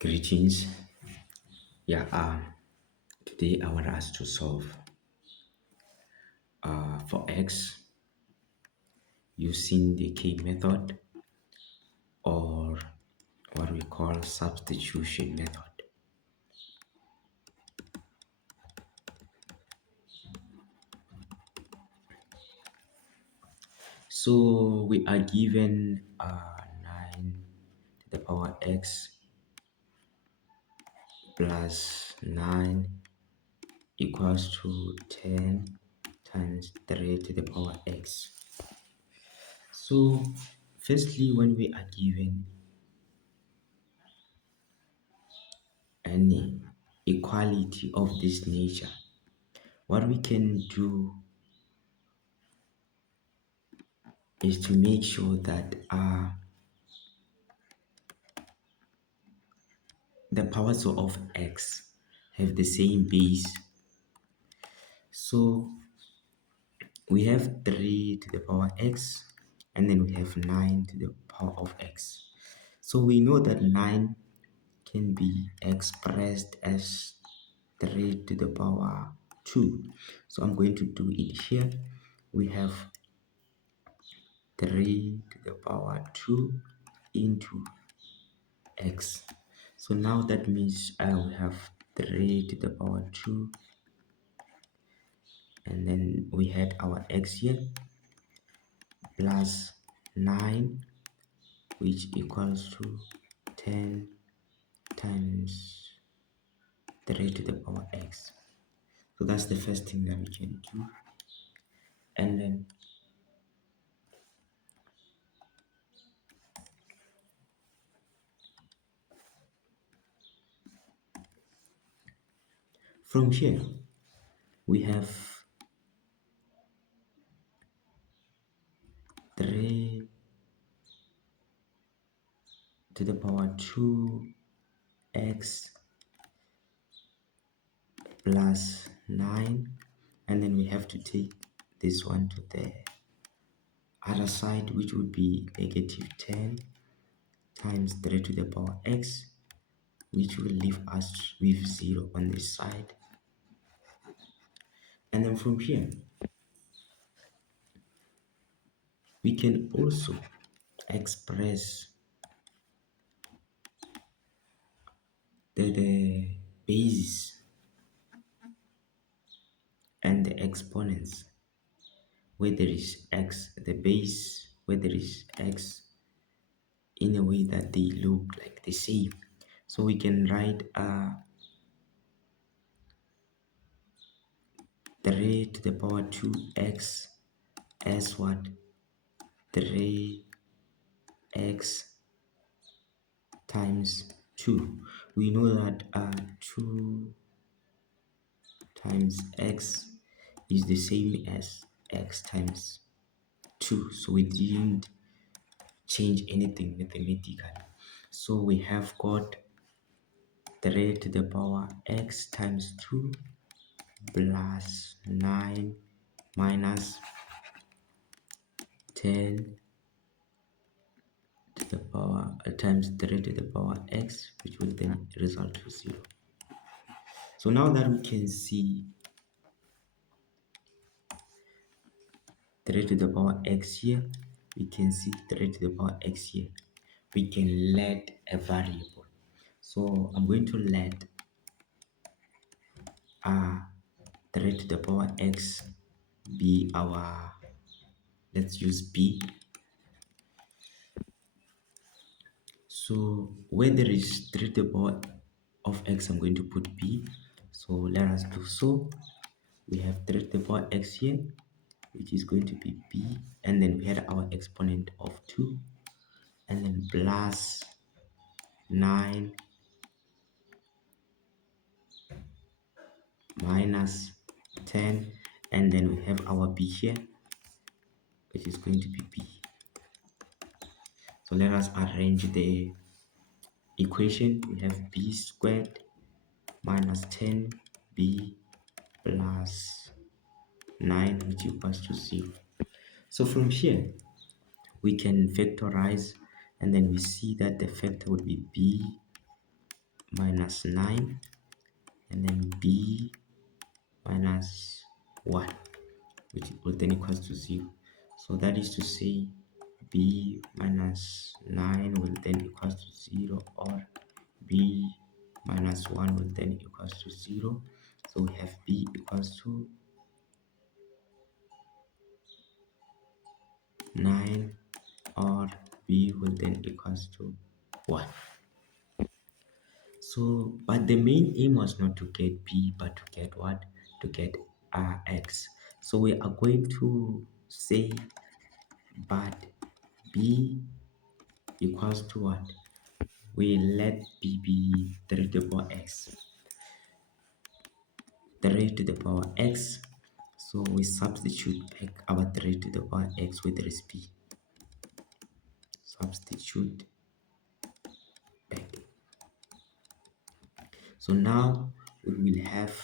Greetings. Yeah, today I want us to solve for x using the K method or what we call substitution method. So we are given 9 to the power x plus 9 equals to 10 times 3 to the power x. So firstly, when we are given any equality of this nature, what we can do is to make sure that the powers of x have the same base. So we have 3 to the power x, and then we have 9 to the power of x. So we know that 9 can be expressed as 3 to the power 2. So I'm going to do it here. We have 3 to the power 2 into x. So now that means I will have 3 to the power 2, and then we had our x here plus 9, which equals to 10 times 3 to the power x. So that's the first thing that we can do. And then from here we have 3 to the power 2x plus 9, and then we have to take this one to the other side, which would be negative 10 times 3 to the power x, which will leave us with 0 on this side. And then from here we can also express the bases and the exponents where there is x, the base where there is x, in a way that they look like the same. So we can write 3 to the power 2x as what? 3x times 2. We know that 2 times x is the same as x times 2. So we didn't change anything mathematically. So we have got 3 to the power x times 2 plus 9 minus 10 to the power times 3 to the power x, which will then result to 0. So now that we can see 3 to the power x here, we can see 3 to the power x here. We can let a variable. So I'm going to let 3 to the power x be our, let's use b. So where there is 3 to the power of x, I'm going to put b. So let us do so. We have 3 to the power x here, which is going to be b, and then we had our exponent of 2, and then plus 9 minus 10, and then we have our b here, which is going to be b. So let us arrange the equation. We have b squared minus 10b plus 9, which equals to 0. So from here we can factorize, and then we see that the factor would be b minus 9, and then b minus 1, which will then equals to 0. So that is to say b minus 9 will then equals to 0, or b minus 1 will then equals to 0. So we have b equals to 9, or b will then equals to 1. So, but the main aim was not to get b, but to get what? To get x. So we are going to say, but b equals to what? We let b be 3 to the power x. 3 to the power x. So we substitute back our 3 to the power x with this b. Substitute back. So now we will have